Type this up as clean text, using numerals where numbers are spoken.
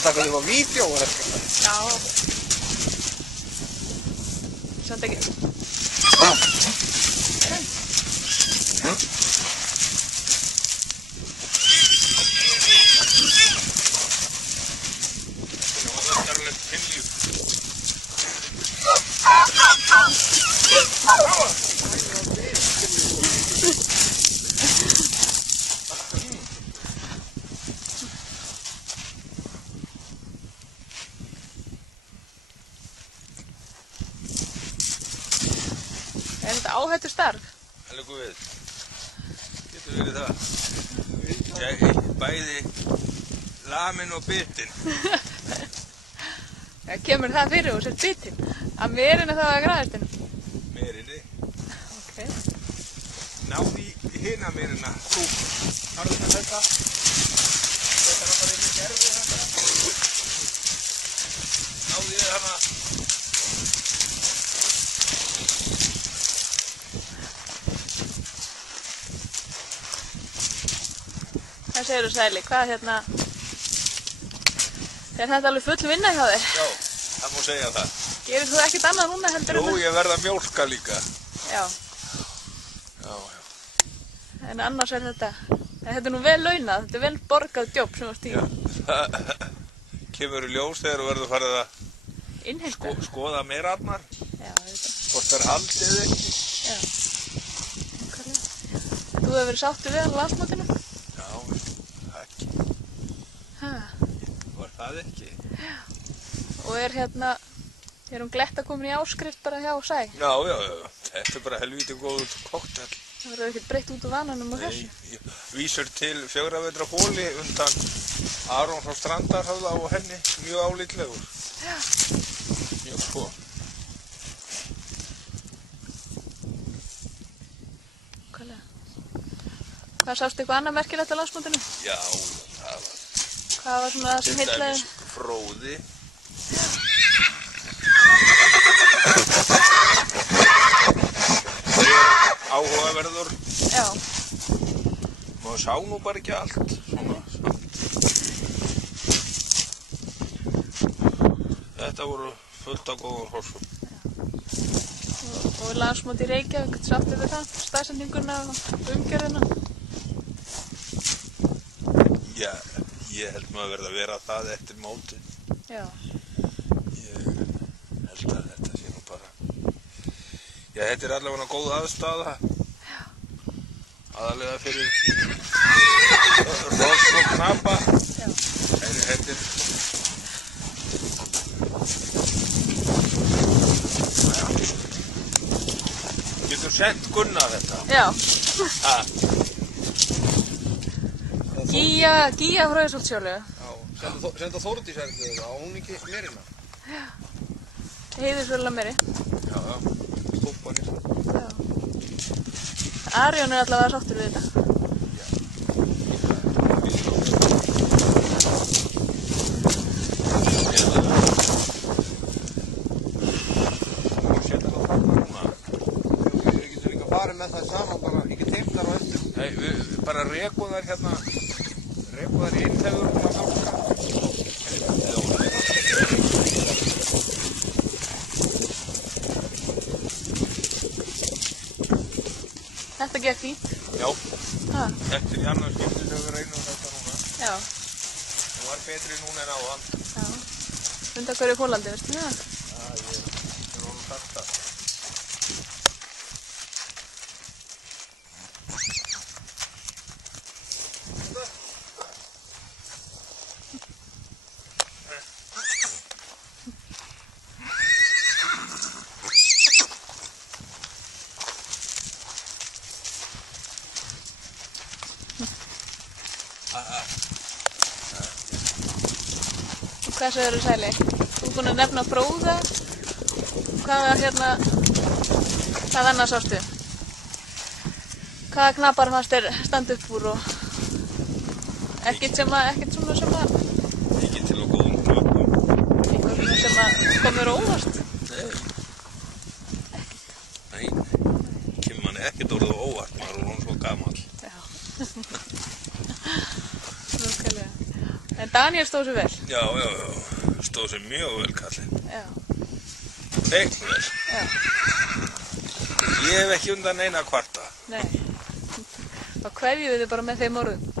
að taka þig á vídeo eða eitthvað. Já. Samt ekki. Er þetta áhættu starf? Það liggur við. Getur verið það. Ég bæði lamin og bitin. Já, kemur það fyrir og sett bitin? Að merinu þá að græðastinu? Merinni. Ok. Náði í hina merina. Þú. Harðu þetta? Þetta er bara einu gerfi þetta. Náði ég hana. Hvað segirðu Sæli? Hvað er þetta alveg full vinna hjá þér? Já, það má segja það. Gerir þú ekkert annað núna heldur Jú, ég verð að mjólka líka. Já. Já. En annars er þetta er nú vel launað, þetta er vel borgað jobb sem varst í. Já, það kemur í ljós þegar þú verður farið að Innheimta. skoða meirarnar. Já, þetta. Hvort það er haldið ekki. Já. Nákvæmlega. Þú hefur verið sáttur við landsmótinu? Já, ekki. Ha. Var það ekki? Já. Og er hún Gletta komin í áskrift bara hjá Sæ? Já. Þetta er bara helvíti góður koktel. Það verður ekkert breytt út úr vananum og þessu? Ég vísur til 4 vetra hóli undan Aron frá Strandarhöfða og henni. Mjög álitlegur. Já. Mjög sko. Hvað sástu eitthvað annað merkilegt á landsmótinu? Já, það var... Hvað var svona það sem heillaði? Til dæmis Fróði. Það er áhugaverður. Já. Maður sá nú bara ekki allt. Svona, samt. Þetta voru fullt af góðum horsum. Og landsmót í Reykjavík, sáttu við það? Staðsendinguna og umgjörðina? Já, ég held maður að verða að vera það eftir móti. Já. Ég held að þetta sé nú bara... Já, þetta er allavega góð aðstaða. Já. Aðalega fyrir ross og knapa. Já. Þetta er... Getur sent Gunna þetta? Já. Ha? Gíja frá Ísholtsjölu. Já, senda Þórdís þetta á hún ekki merina. Já. Heiðursvöla meri. Já, stúpan í svo. Já. Arjón er allavega sáttur við þetta. Með það saman bara, ekki teimt þar á eftir. Nei, við bara rekum þær hérna, rekum þær inn þegar við erum að gálka. Þetta gekk fínt. Já, Ha. þetta er í annars skipti þegar við reynum þetta núna. Já. Það var betri núna en áðan. Já. Undan hverju fólandi, veistu það? Já, ég er honum sagt það. Og hvað sagðirðu Sæli? Þú er búinn að nefna bróða. Hvað annars sástu? Hvaða knapar fannst þér standa upp úr og ekkert svona sem að Ekki til og góðum knöppum. eitthvað sem að komur óvart? Nei, kemur manni ekkert orðið óvart, maður er hún svo gamall. Já. Nákvæmlega. En En Daniel stóð sér vel. Já, stóð sér mjög vel, kallinn. Já. Feikn vel. Já. Ég hef ekki undan neina að kvarta. Nei. Þá kveðjum við þið bara með þeim orðum.